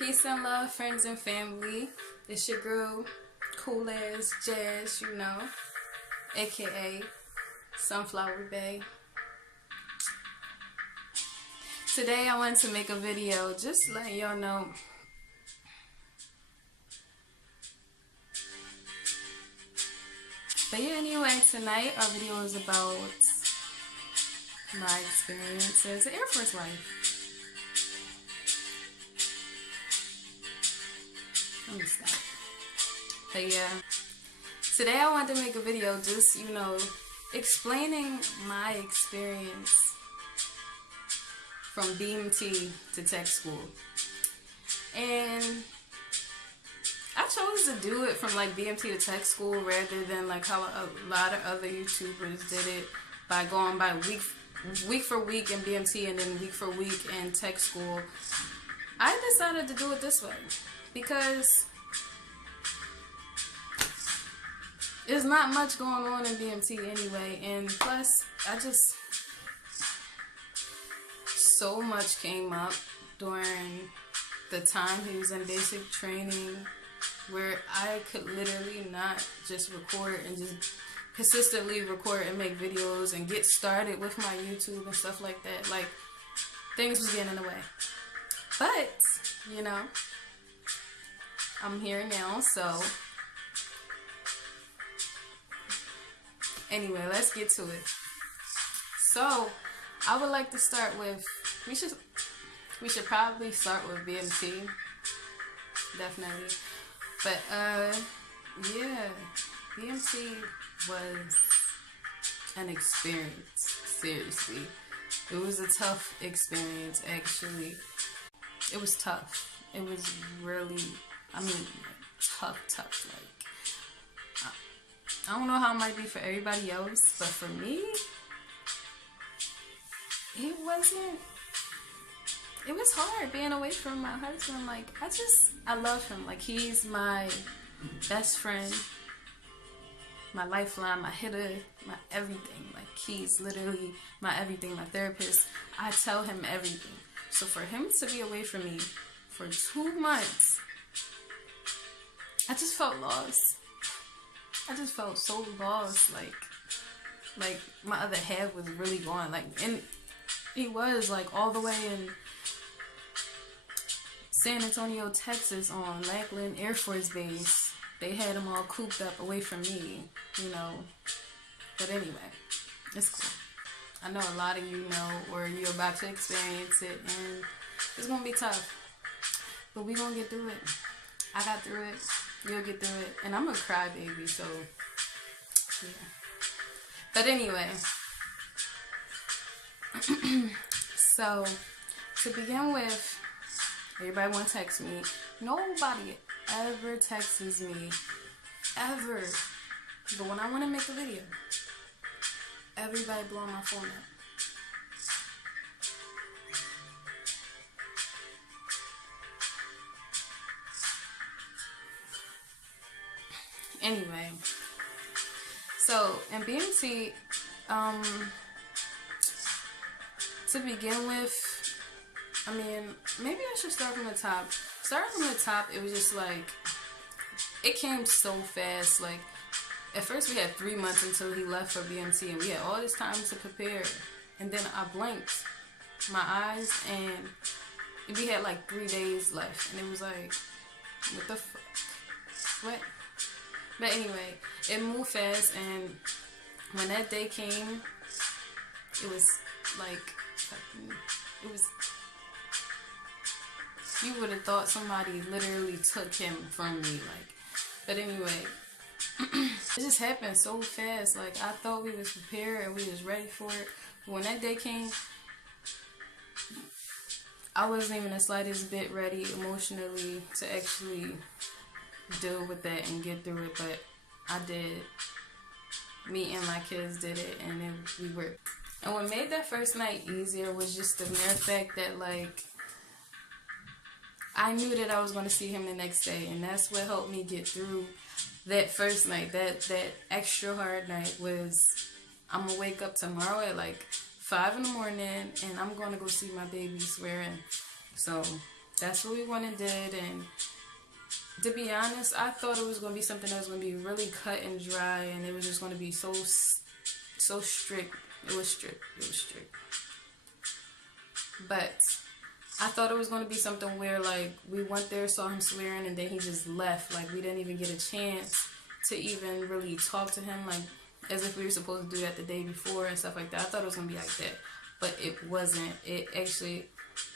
Peace and love, friends and family. It's your girl, cool ass Jazz, you know, aka Sunflowerr.Bae. Today I wanted to make a video just letting y'all know but yeah, anyway, tonight our video is about my experience as an Air Force wife. Let me stop. But yeah, today I wanted to make a video just, you know, explaining my experience from BMT to tech school. And I chose to do it from like BMT to tech school rather than like how a lot of other YouTubers did it by going by week for week in BMT and then week for week in tech school. I decided to do it this way because there's not much going on in BMT anyway, and plus so much came up during the time he was in basic training where I could literally not just record and just consistently record and make videos and get started with my YouTube and stuff like that. Like, things was getting in the way. But, you know, I'm here now, so anyway, let's get to it. So, I would like to start with, we should probably start with BMT, definitely. But, yeah, BMT was an experience, seriously. It was a tough experience, actually. It was tough. It was really, tough, like, I don't know how it might be for everybody else, but for me, it was hard being away from my husband. Like, I love him. Like, he's my best friend, my lifeline, my hitter, my everything. Like, he's literally my everything, my therapist. I tell him everything. So for him to be away from me for 2 months, I just felt lost. I just felt so lost. Like my other half was really gone. Like, and he was like all the way in San Antonio, Texas, on Lackland Airforce Base. They had him all cooped up away from me, you know. But anyway, it's cool. I know a lot of you know, or you're about to experience it, and it's gonna be tough. But we gonna get through it. I got through it. You'll get through it. And I'm a crybaby, so yeah. But anyway, so to begin with, everybody want to text me. Nobody ever texts me, ever. But when I want to make a video, everybody blowing my phone up. Anyway, so in BMT, to begin with, maybe I should start from the top. Starting from the top, it was just like, it came so fast. Like, at first we had 3 months until he left for BMT, and we had all this time to prepare. And then I blinked my eyes, and we had like 3 days left. And it was like, what the fuck? What? But anyway, it moved fast, and when that day came, it was like, you would have thought somebody literally took him from me, like. But anyway, it just happened so fast. Like, I thought we was prepared and we was ready for it. But when that day came, I wasn't even the slightest bit ready emotionally to actually deal with that and get through it. But I did. Me and my kids did it, and then we were. And what made that first night easier was just the mere fact that, like, I knew that I was going to see him the next day, and that's what helped me get through that first night. That extra hard night was, I'm going to wake up tomorrow at like 5 in the morning, and I'm going to go see my baby swearing. So that's what we went and did. And to be honest, I thought it was going to be something that was going to be really cut and dry, and it was just going to be so strict. It was strict. But I thought it was going to be something where, like, we went there, saw him swearing, and then he just left. Like, we didn't even get a chance to even really talk to him, like, as if we were supposed to do that the day before and stuff like that. I thought it was going to be like that. But it wasn't. It actually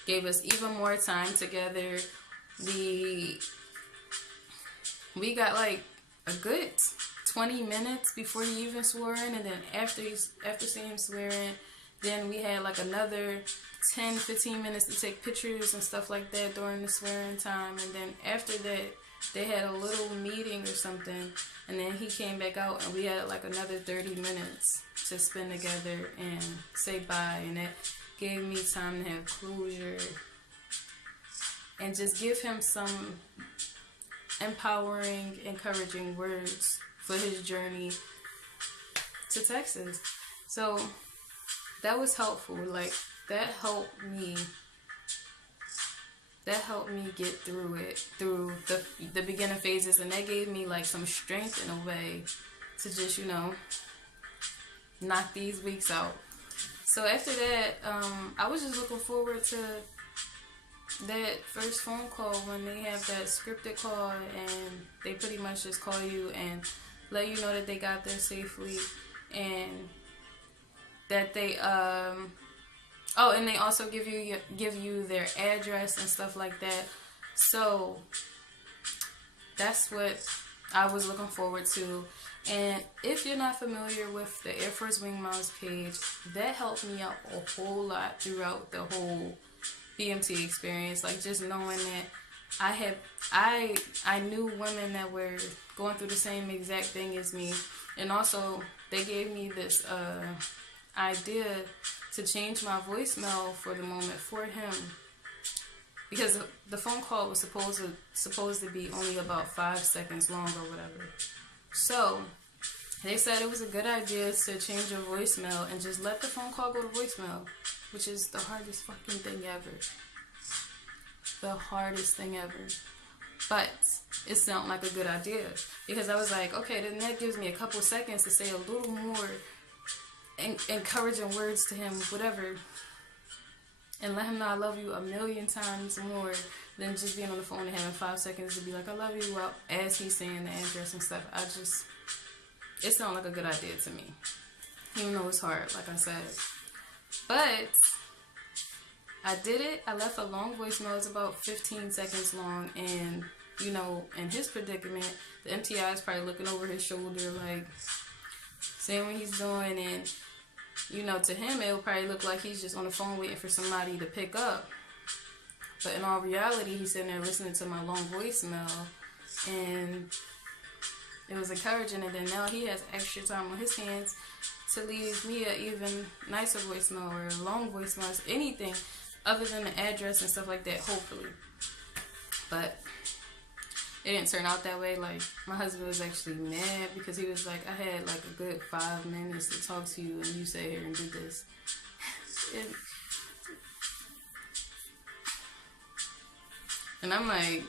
gave us even more time together. We got, like, a good 20 minutes before he even swore in, and then after seeing him swear in, then we had like another 10-15 minutes to take pictures and stuff like that during the swearing time. And then after that, they had a little meeting or something, and then he came back out, and we had like another 30 minutes to spend together and say bye. And that gave me time to have closure and just give him some empowering, encouraging words for his journey to Texas. So that was helpful. Like, that helped me get through it, through the beginning phases, and that gave me like some strength in a way to just, knock these weeks out. So after that, I was just looking forward to that first phone call when they have that scripted call, and they pretty much just call you and let you know that they got there safely, and that they and they also give you their address and stuff like that. So that's what I was looking forward to. And if you're not familiar with the Airforce Wing Miles page, that helped me out a whole lot throughout the whole BMT experience. Like, just knowing that I knew women that were going through the same exact thing as me, and also they gave me this idea to change my voicemail for the moment for him, because the phone call was supposed to be only about 5 seconds long or whatever. So they said it was a good idea to change your voicemail and just let the phone call go to voicemail, which is the hardest fucking thing ever. The hardest thing ever. But it sounded like a good idea, because I was like, okay, then that gives me a couple seconds to say a little more encouraging words to him, whatever, and let him know I love you a million times more than just being on the phone and having 5 seconds to be like, I love you, well, as he's saying the address and stuff. It sounded like a good idea to me, even though it's hard, like I said. But I did it. I left a long voicemail. It's about 15 seconds long, and in his predicament, the MTI is probably looking over his shoulder, like, saying what he's doing, and to him it'll probably look like he's just on the phone waiting for somebody to pick up. But in all reality, he's sitting there listening to my long voicemail, and it was encouraging. And then now he has extra time on his hands to leave me an even nicer voicemail or a long voicemail, anything other than the address and stuff like that, hopefully. But it didn't turn out that way. Like, my husband was actually mad because he was like, I had like a good 5 minutes to talk to you, and you sat here and did this. And I'm like,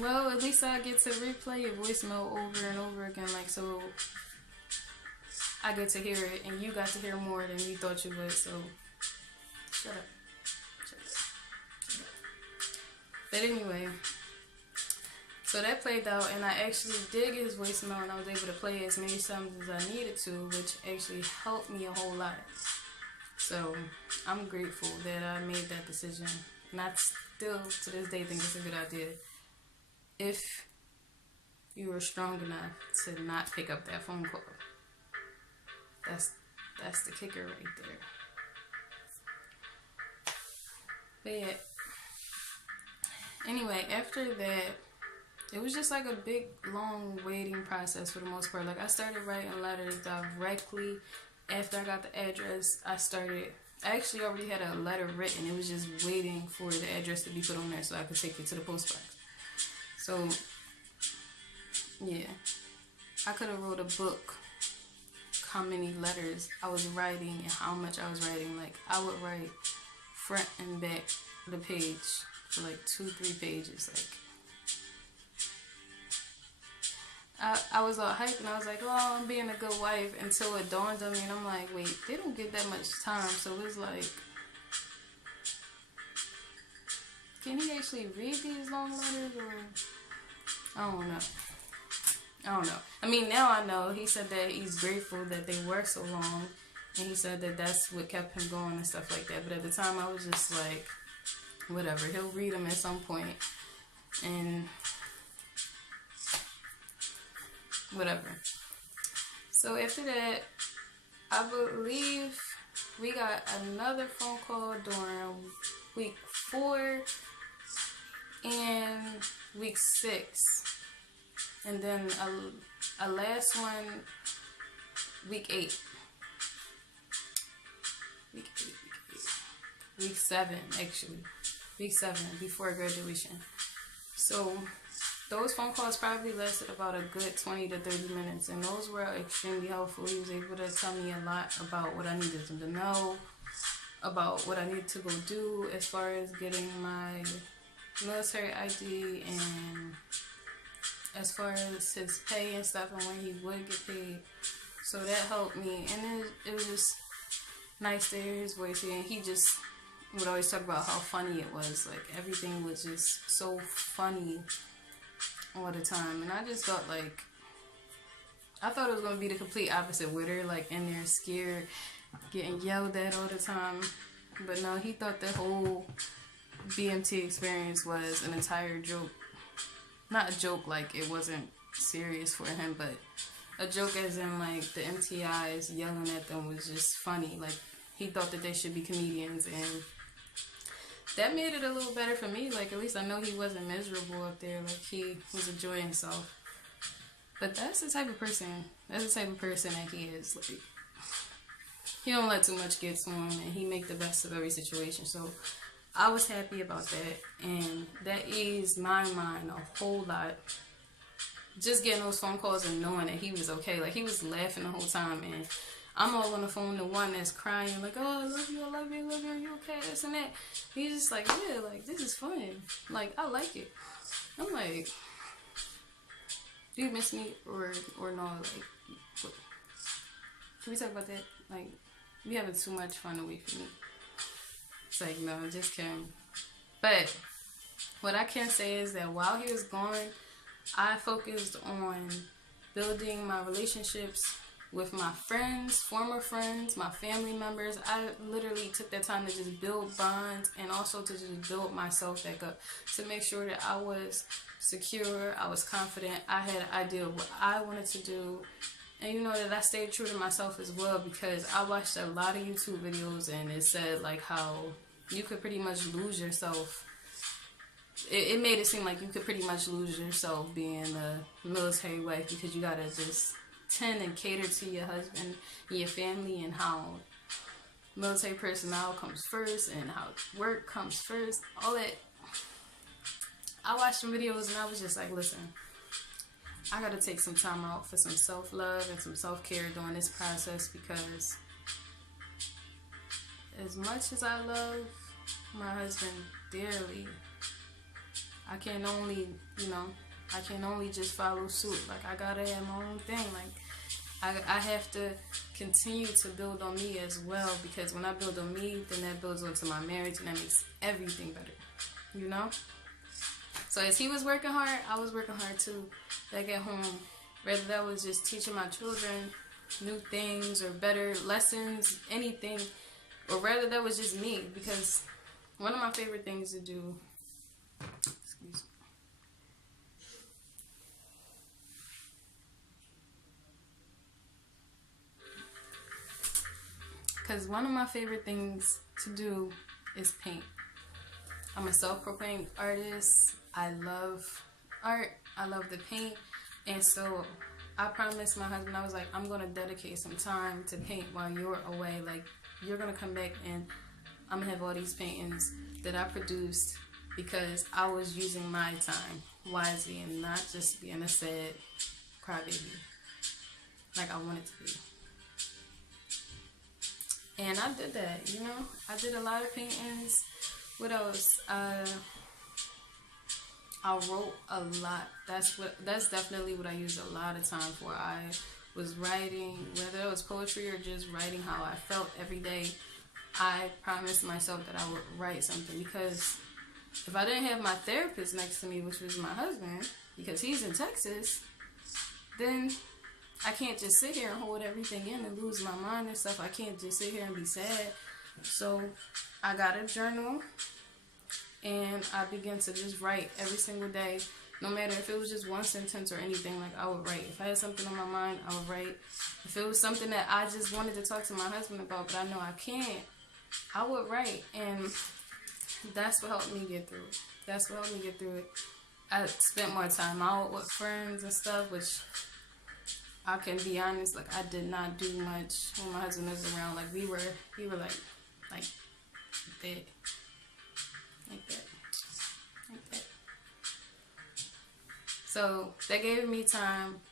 well, at least I get to replay your voicemail over and over again. Like, so I get to hear it, and you got to hear more than you thought you would. So shut up. But anyway, so that played out, and I actually did get his voicemail, and I was able to play as many times as I needed to, which actually helped me a whole lot. So I'm grateful that I made that decision, and I still to this day think it's a good idea if you were strong enough to not pick up that phone call. That's the kicker right there. But yeah. Anyway, after that, it was just like a big, long waiting process for the most part. Like, I started writing letters directly after I got the address. I actually already had a letter written. It was just waiting for the address to be put on there so I could take it to the post box. So, yeah. I could have wrote a book how many letters I was writing and how much I was writing. Like, I would write front and back the page for like 2-3 pages. Like, I was all hyped and I was like, oh, I'm being a good wife, until it dawned on me and I'm like, wait, they don't get that much time. So it's like, can he actually read these long letters, or I don't know. I don't know. I mean, now I know. He said that he's grateful that they were so long, and he said that that's what kept him going and stuff like that. But at the time, I was just like, whatever. He'll read them at some point, and whatever. So after that, I believe we got another phone call during week 4 and week 6. And then a last one, week 8. Week 7, actually. Week 7, before graduation. So those phone calls probably lasted about a good 20 to 30 minutes. And those were extremely helpful. He was able to tell me a lot about what I needed to know, about what I needed to go do as far as getting my military ID, and as far as his pay and stuff, and when he would get paid. So that helped me, and it was just nice to hear his voice. And he just would always talk about how funny it was. Like, everything was just so funny all the time. And I just felt like, I thought it was going to be the complete opposite with her, like in there scared, getting yelled at all the time. But no, he thought the whole BMT experience was an entire joke. Not a joke like it wasn't serious for him, but a joke as in like the MTIs yelling at them was just funny. Like, he thought that they should be comedians, and that made it a little better for me. Like, at least I know he wasn't miserable up there. Like, he was enjoying himself. But that's the type of person. That's the type of person that he is. Like, he don't let too much get to him, and he make the best of every situation. So I was happy about that, and that eased my mind a whole lot. Just getting those phone calls and knowing that he was okay. Like, he was laughing the whole time, and I'm all on the phone, the one that's crying, like, oh, I love you, I love you, I love you, are you okay, this and that. He's just like, yeah, like, this is fun. Like, I like it. I'm like, do you miss me or no? Like, what? Can we talk about that? Like, we having too much fun away from me. It's like, no, just kidding. But what I can say is that while he was gone, I focused on building my relationships with my friends, former friends, my family members. I literally took that time to just build bonds, and also to just build myself back up, to make sure that I was secure, I was confident, I had an idea of what I wanted to do. And you know that I stayed true to myself as well, because I watched a lot of YouTube videos, and it said like how you could pretty much lose yourself. It made it seem like you could pretty much lose yourself being a military wife, because you gotta just tend and cater to your husband and your family, and how military personnel comes first and how work comes first, all that. I watched some videos and I was just like, listen, I gotta take some time out for some self-love and some self-care during this process, because as much as I love my husband dearly, I can only, I can only just follow suit. Like, I gotta have my own thing. Like, I have to continue to build on me as well, because when I build on me, then that builds onto my marriage, and that makes everything better, So as he was working hard, I was working hard too. Back at home, whether that was just teaching my children new things or better lessons, anything, or rather that was just me, because one of my favorite things to do, one of my favorite things to do is paint. I'm a self-proclaimed artist. I love art. I love the paint. And so I promised my husband, I was like, I'm going to dedicate some time to paint while you're away. Like, you're going to come back and I'm going to have all these paintings that I produced because I was using my time wisely and not just being a sad crybaby like I wanted to be. And I did that, I did a lot of paintings. What else? I wrote a lot. That's definitely what I used a lot of time for. I was writing, whether it was poetry or just writing how I felt every day. I promised myself that I would write something, because if I didn't have my therapist next to me, which was my husband, because he's in Texas, then I can't just sit here and hold everything in and lose my mind and stuff. I can't just sit here and be sad. So I got a journal and I began to just write every single day. No matter if it was just one sentence or anything, like, I would write. If I had something on my mind, I would write. If it was something that I just wanted to talk to my husband about, but I know I can't, I would write. And that's what helped me get through it. That's what helped me get through it. I spent more time out with friends and stuff, which I can be honest, like, I did not do much when my husband was around. Like, we were like that. Like that. So that gave me time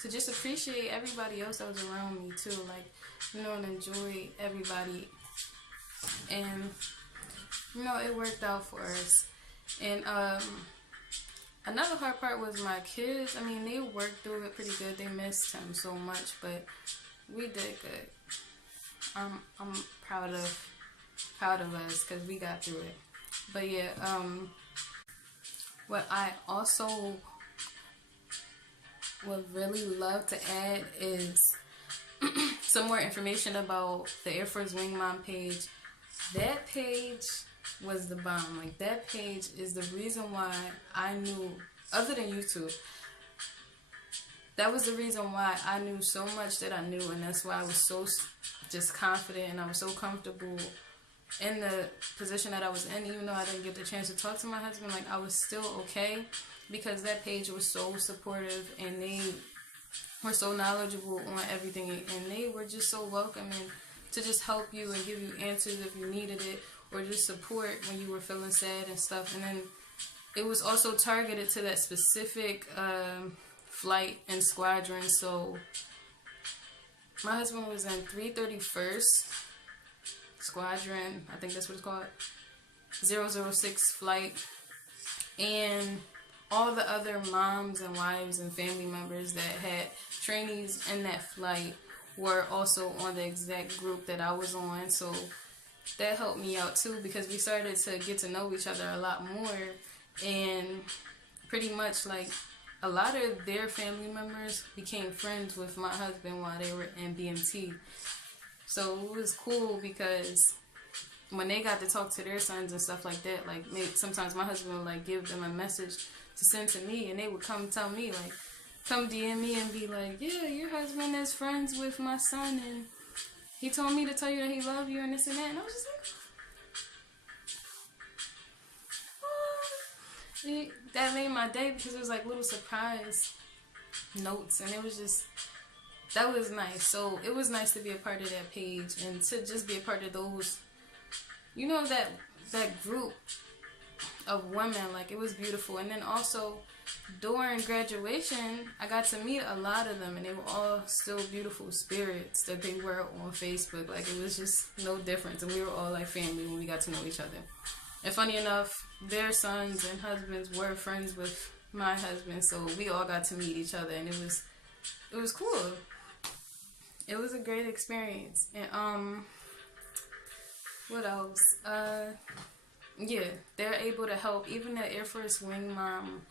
to just appreciate everybody else that was around me too, like, you know, and enjoy everybody. And, you know, it worked out for us. And another hard part was my kids. I mean, they worked through it pretty good. They missed him so much, but we did good. I'm proud of us, because we got through it. But yeah, what I also would really love to add is some more information about the Airforce Wing Mom page. That page was the bomb. Like, that page is the reason why I knew, other than YouTube, that was the reason why I knew so much that I knew, and that's why I was so just confident, and I was so comfortable in the position that I was in. Even though I didn't get the chance to talk to my husband, like, I was still okay, because that page was so supportive, and they were so knowledgeable on everything, and they were just so welcoming to just help you and give you answers if you needed it, or just support when you were feeling sad and stuff. And then it was also targeted to that specific flight and squadron. So my husband was in 331st Squadron, I think that's what it's called, 006 flight, and all the other moms and wives and family members that had trainees in that flight were also on the exact group that I was on. So that helped me out too, because we started to get to know each other a lot more, and pretty much, like, a lot of their family members became friends with my husband while they were in BMT. So it was cool, because when they got to talk to their sons and stuff like that, like, sometimes my husband would, like, give them a message to send to me, and they would come tell me, like, come DM me and be like, yeah, your husband is friends with my son, and he told me to tell you that he loved you and this and that. And I was just like, oh. That made my day, because it was like little surprise notes, and it was just, that was nice. So it was nice to be a part of that page, and to just be a part of those, you know, that group of women. Like, it was beautiful. And then also during graduation, I got to meet a lot of them, and they were all still beautiful spirits that they were on Facebook. Like, it was just no difference, and we were all like family when we got to know each other. And funny enough, their sons and husbands were friends with my husband, so we all got to meet each other, and it was cool. It was a great experience. And what else? Yeah, they're able to help. Even the Airforce Wing Mom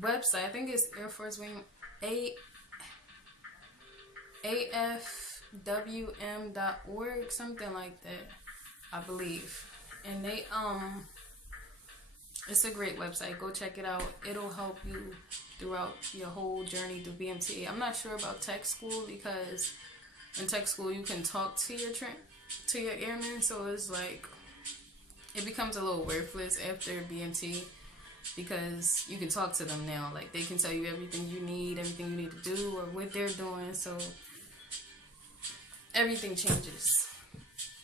website, I think it's Airforce Wing AFWM.org, something like that, I believe. And they it's a great website. Go check it out. It'll help you throughout your whole journey through BMT. I'm not sure about tech school, because in tech school you can talk to your airmen, so it's like, it becomes a little worthless after BMT, because you can talk to them now. Like, they can tell you everything you need to do, or what they're doing. So everything changes.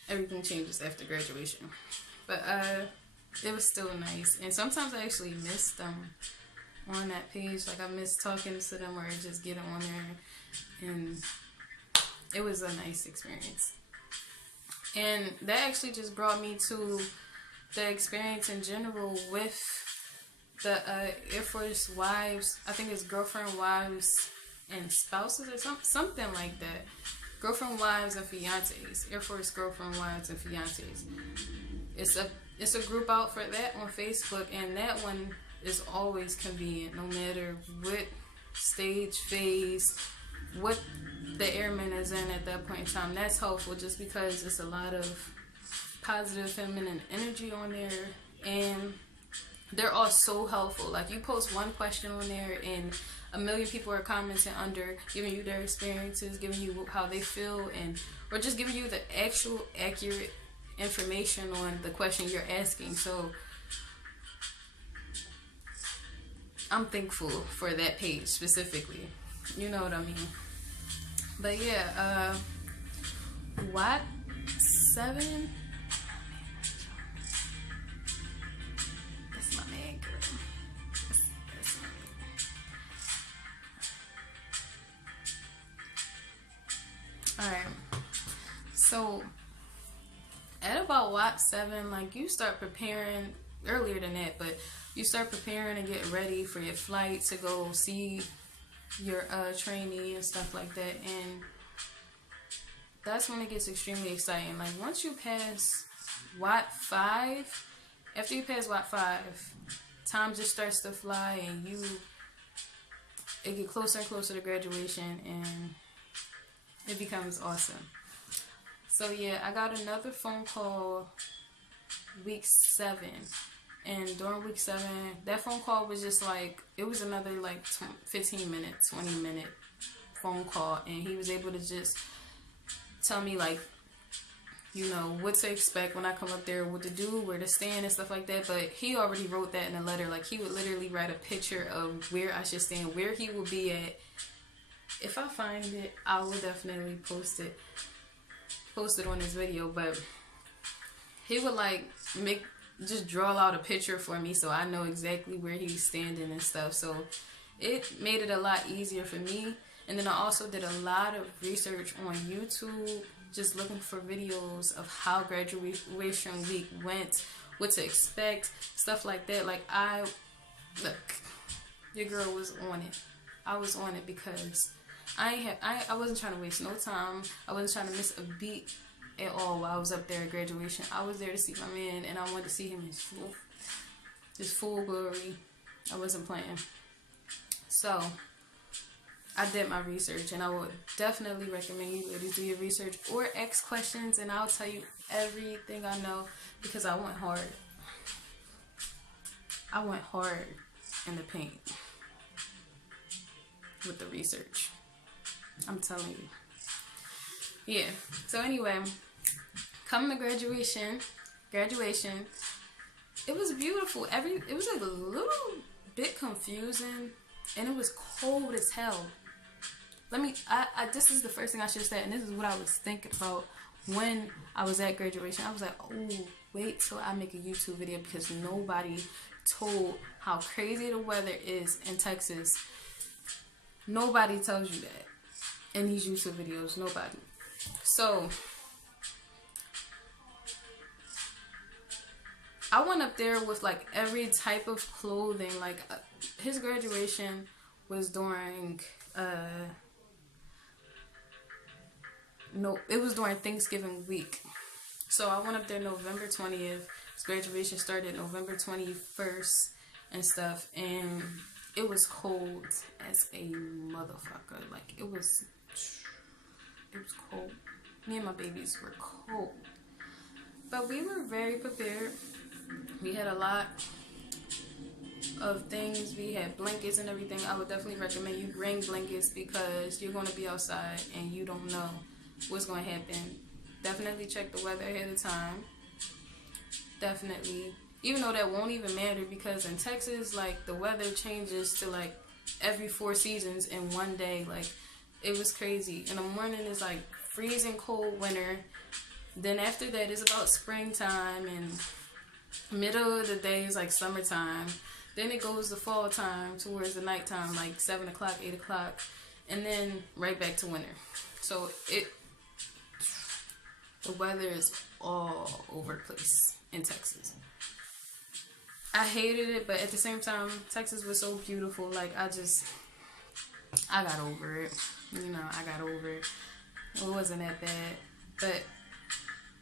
Everything changes after graduation. But it was still nice. And sometimes I actually miss them on that page. Like, I miss talking to them, or just getting on there. And it was a nice experience. And that actually just brought me to the experience in general with the Airforce wives, I think it's girlfriend, wives, and spouses or something like that. Girlfriend, wives, and fiancés. Airforce girlfriend, wives, and fiancés. It's a group out for that on Facebook, and that one is always convenient, no matter what stage, phase, what the airman is in at that point in time. That's helpful just because it's a lot of positive feminine energy on there, and they're all so helpful. Like, you post one question on there and a million people are commenting under, giving you their experiences, giving you how they feel, and or just giving you the actual accurate information on the question you're asking. So I'm thankful for that page specifically. You know what I mean? But yeah, Watt 7. That's my man, girl. That's my man. Alright. So at about Watt 7, like, you start preparing earlier than that, but you start preparing and getting ready for your flight to go see your trainee and stuff like that, and that's when it gets extremely exciting. Like, once you pass Watt 5, after you pass Watt 5, time just starts to fly, and it get closer and closer to graduation, and it becomes awesome. So yeah, I got another phone call week 7. And during week 7, that phone call was just like, it was another like 15 minute, 20 minute phone call. And he was able to just tell me, like, you know, what to expect when I come up there, what to do, where to stand and stuff like that. But he already wrote that in a letter. Like, he would literally write a picture of where I should stand, where he will be at. If I find it, I will definitely post it on this video. But he would like just draw out a picture for me so I know exactly where he's standing and stuff. So it made it a lot easier for me. And then I also did a lot of research on YouTube, just looking for videos of how graduation week went, what to expect, stuff like that. Like, look, your girl was on it. I was on it because I wasn't trying to waste no time. I wasn't trying to miss a beat at all while I was up there at graduation. I was there to see my man, and I wanted to see him in his full glory. I wasn't playing. So I did my research, and I would definitely recommend you ladies do your research or ask questions, and I'll tell you everything I know, because I went hard. I went hard in the paint with the research. I'm telling you. Yeah. So anyway, coming to graduation, it was beautiful. It was a little bit confusing, and it was cold as hell. This is the first thing I should have said, and this is what I was thinking about when I was at graduation. I was like, oh, wait till I make a YouTube video, because nobody told how crazy the weather is in Texas. Nobody tells you that in these YouTube videos. Nobody. So I went up there with like every type of clothing. Like, his graduation was during it was during Thanksgiving week. So I went up there November 20th. His graduation started November 21st and stuff, and it was cold as a motherfucker. Like, it was cold. Me and my babies were cold. But we were very prepared. We had a lot of things. We had blankets and everything. I would definitely recommend you bring blankets, because you're going to be outside and you don't know what's going to happen. Definitely check the weather ahead of time. Definitely. Even though that won't even matter, because in Texas, like, the weather changes to like every 4 seasons in one day. Like, it was crazy. In the morning it's like freezing cold winter. Then after that it's about springtime, and middle of the day is like summertime. Then it goes to fall time towards the nighttime, like 7 o'clock, 8 o'clock, and then right back to winter. So the weather is all over the place in Texas. I hated it, but at the same time, Texas was so beautiful. Like, I got over it. You know, I got over it. It wasn't that bad. But,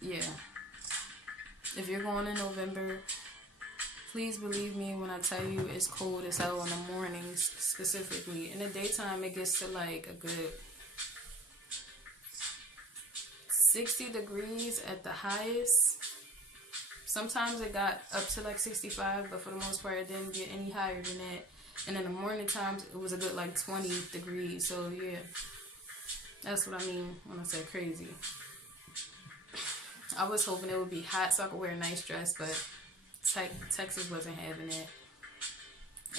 yeah. If you're going in November, please believe me when I tell you it's cold as hell in the mornings, specifically. In the daytime, it gets to like a good 60 degrees at the highest. Sometimes it got up to like 65, but for the most part, it didn't get any higher than that. And in the morning times, it was a good like 20 degrees. So, yeah, that's what I mean when I say crazy. I was hoping it would be hot so I could wear a nice dress, but Texas wasn't having it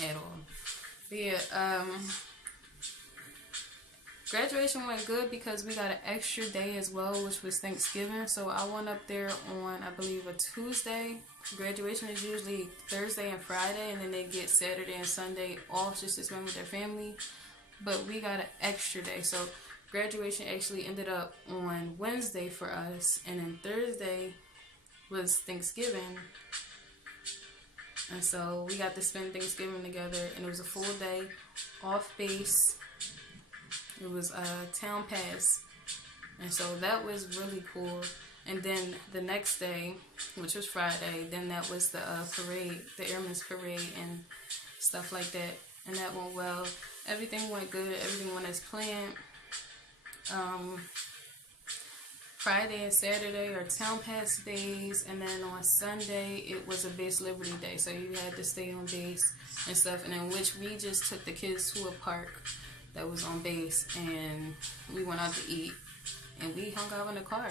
at all. But yeah, graduation went good because we got an extra day as well, which was Thanksgiving. So I went up there on, I believe, a Tuesday. Graduation is usually Thursday and Friday, and then they get Saturday and Sunday off just to spend with their family. But we got an extra day, so graduation actually ended up on Wednesday for us, and then Thursday was Thanksgiving. And so we got to spend Thanksgiving together, and it was a full day off base. It was a town pass, and so that was really cool. And then the next day, which was Friday, then that was the parade, the Airman's Parade and stuff like that, and that went well. Everything went good. Everything went as planned. Friday and Saturday are town pass days, and then on Sunday it was a base liberty day, so you had to stay on base and stuff. And in which we just took the kids to a park that was on base, and we went out to eat, and we hung out in the car.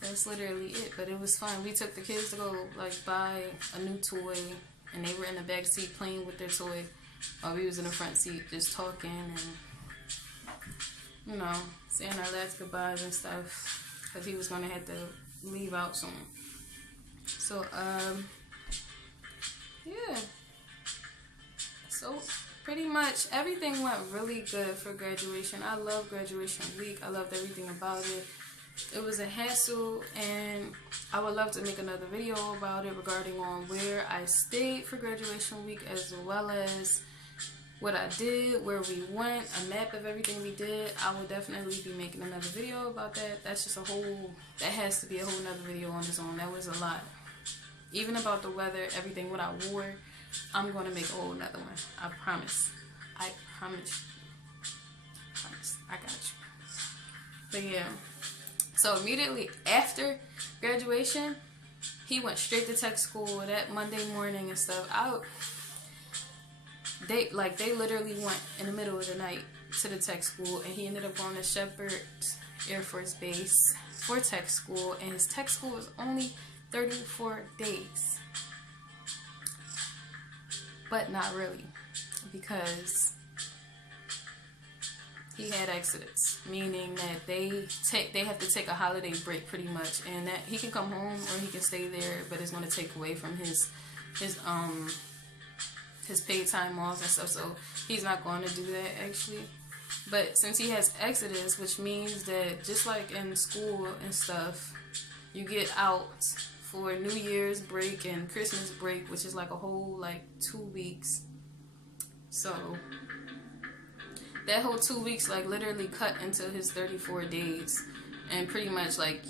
That's literally it, but it was fun. We took the kids to go like buy a new toy, and they were in the back seat playing with their toy while we was in the front seat just talking and, you know, saying our last goodbyes and stuff, because he was going to have to leave out soon. So, yeah. So, pretty much everything went really good for graduation. I love graduation week. I loved everything about it. It was a hassle, and I would love to make another video about it regarding on where I stayed for graduation week, as well as what I did, where we went, a map of everything we did. I will definitely be making another video about that. That's just that has to be a whole nother video on its own. That was a lot. Even about the weather, everything, what I wore, I'm going to make a whole nother one. I promise. I promise. I got you. But yeah. So immediately after graduation, he went straight to tech school that Monday morning and stuff. They literally went in the middle of the night to the tech school, and he ended up going to Shepherd Airforce Base for tech school, and his tech school was only 34 days. But not really, because he had exodus, meaning that they have to take a holiday break pretty much, and that he can come home or he can stay there, but it's going to take away from his paid time off and stuff, so he's not going to do that actually. But since he has exodus, which means that just like in school and stuff, you get out for New Year's break and Christmas break, which is like a whole like 2 weeks. So that whole 2 weeks like literally cut into his 34 days, and pretty much like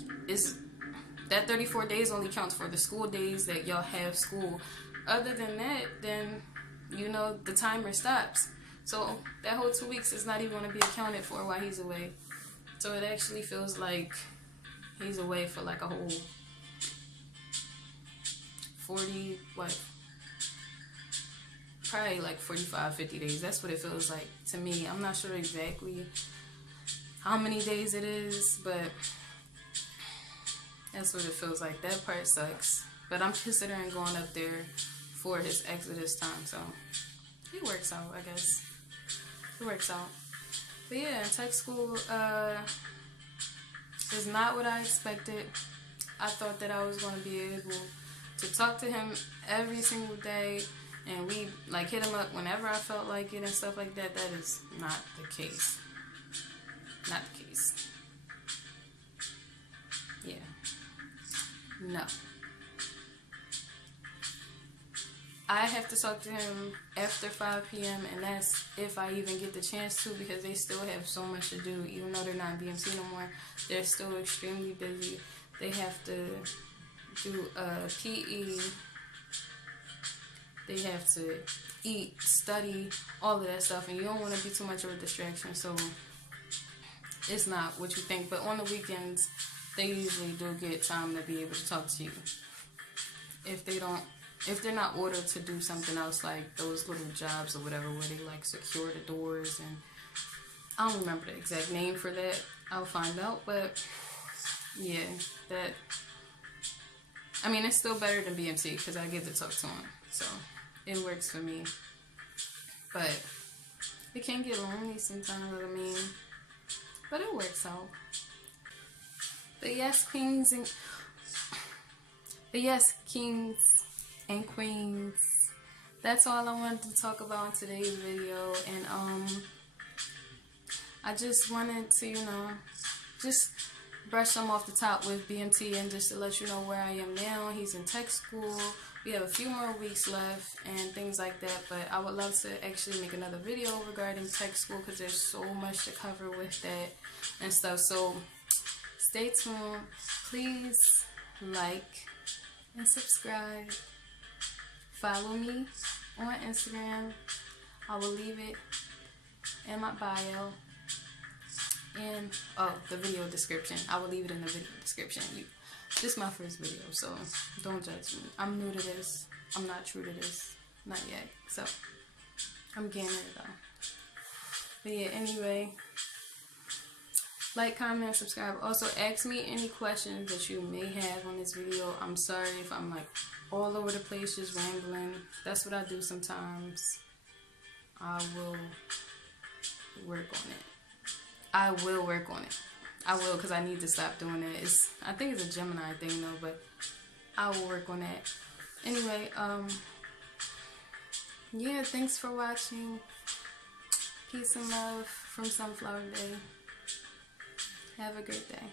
that 34 days only counts for the school days that y'all have school. Other than that, then you know the timer stops. So that whole 2 weeks is not even going to be accounted for while he's away. So it actually feels like he's away for like a whole 40, probably like 45, 50 days. That's what it feels like to me. I'm not sure exactly how many days it is, but that's what it feels like. That part sucks. But I'm considering going up there for his exodus time, so it works out, I guess. It works out. But yeah, tech school is not what I expected. I thought that I was going to be able to talk to him every single day, and we like hit him up whenever I felt like it and stuff like that. That is not the case. Not the case. Yeah. No. I have to talk to him after 5 p.m. and that's if I even get the chance to, because they still have so much to do. Even though they're not BMT no more, they're still extremely busy. They have to do PE. They have to eat, study, all of that stuff, and you don't want to be too much of a distraction. So it's not what you think. But on the weekends, they usually do get time to be able to talk to you. If they're not ordered to do something else, like those little jobs or whatever, where they like secure the doors, and I don't remember the exact name for that. I'll find out, but yeah, I mean, it's still better than BMT because I get to talk to them, so it works for me. But it can get lonely sometimes, I mean, but it works out. But yes, kings and queens, that's all I wanted to talk about in today's video. And I just wanted to, just brush some off the top with BMT, and just to let you know where I am now. He's in tech school. We have a few more weeks left and things like that, but I would love to actually make another video regarding tech school because there's so much to cover with that and stuff. So stay tuned. Please like and subscribe. Follow me on Instagram. I will leave it in my bio and the video description. I will leave it in the video description. This is my first video, so don't judge me. I'm new to this. I'm not true to this. Not yet. So I'm getting it though. But yeah, anyway, like, comment, subscribe. Also, ask me any questions that you may have on this video. I'm sorry if I'm like all over the place just rambling. That's what I do sometimes. I will work on it. I will, because I need to stop doing that. I think it's a Gemini thing though, but I will work on that. Anyway, yeah, thanks for watching. Peace and love from Sunflowerr.Bae. Have a great day.